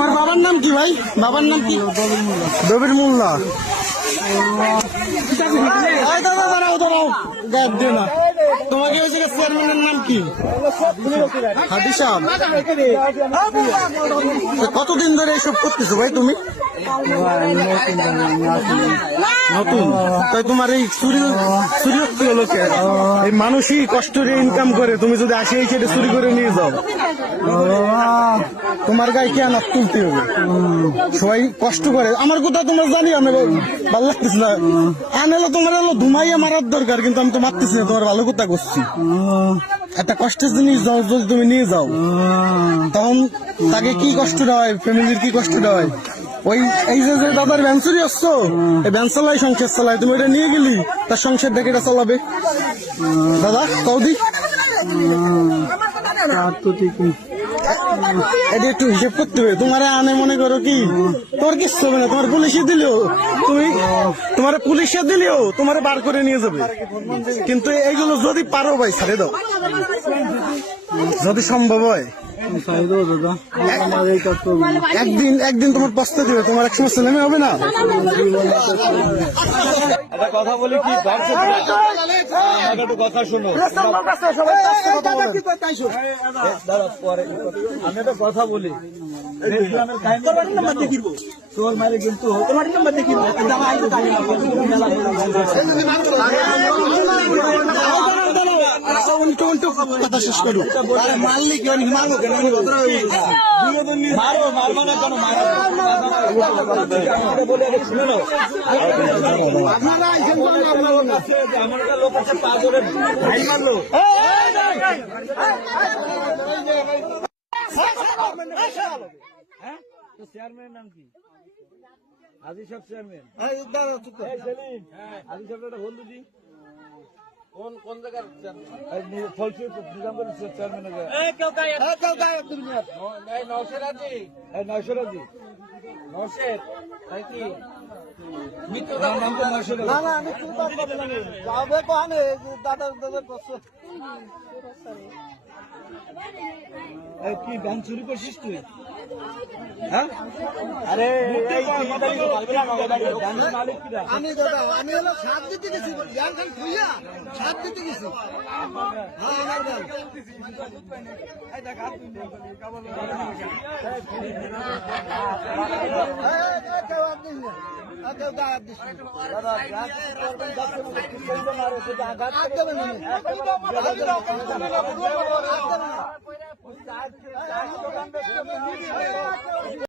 তোমার বাবার নাম কি ভাই? বাবার নাম কি? দবির মোল্লা। দাদা দাঁড়াও দাঁড়াও, গায়ে দিও না। তোমাকে ওই জায়গায় চেয়ারম্যানের নাম কি? হাদি সাহেব। কতদিন ধরে এইসব করতেছো ভাই তুমি? নতুন? তাই তোমার এই চুরি চুরি হলো কে? এই মানুষই কষ্ট করে ইনকাম করে, তুমি যদি আসে এই ছেড়ে চুরি করে নিয়ে যাও, তোমার গায়ে কে আনার তুলতে হবে? সবাই কষ্ট করে। আমার কথা তোমরা জানি, আমি ভালো লাগতেছে না। আনলো তোমার হলো ধুমাইয়া মারার দরকার, কিন্তু আমি তো মারতেছি না, তোমার ভালো কথা করছি। একটা কষ্টের জিনিস যদি তুমি নিয়ে যাও, তখন তাকে কি কষ্টটা হয়, ফ্যামিলির কি কষ্টটা হয়। ওই এই যে দাদার ভ্যানসুরি আসছো, এই ভ্যান চালাই সংসার চালায়, তুমি ওইটা নিয়ে গেলি, তার সংসার দেখে এটা চালাবে। দাদা কৌদি এটা একটু হিসেব করতে হবে। তোমার আনে মনে করো কি তোমার কিচ্ছু হবে না, তোমার পুলিশে দিলেও তোমার পুলিশে দিলেও তোমার বার করে নিয়ে যাবে। কিন্তু এইগুলো যদি পারো ভাই ছেড়ে দাও, যদি সম্ভব হয়। একদিন তোমার পস্তা দিবে, তোমার এক সময় ছেলে মেয়ে হবে না। কথা বলি কি, কথা শোনো, আমি একটা কথা বলি। তোর মারে কিন্তু কথা শেষ করো। মারলি কেউ মারবো কেন? মারো মারবো না কেন? শুনে নাও, আমার একটা লোক আছে পাঁচরে ভাই মারলো। চেয়ারম্যানের নাম কি? হাজি সাহেব চেয়ারম্যান। হাজি সাহেব একটা বন্ধু দি কোন জায়গার নয়শরাজি কি মিত্রদার নাম তো নয়শরাজি। কি গান চুরি করছিস তুই? হ্যাঁ, আরে আমি হলো সাত দিতে গেছি, গান খান খুইয়া সাত দিতে গেছি।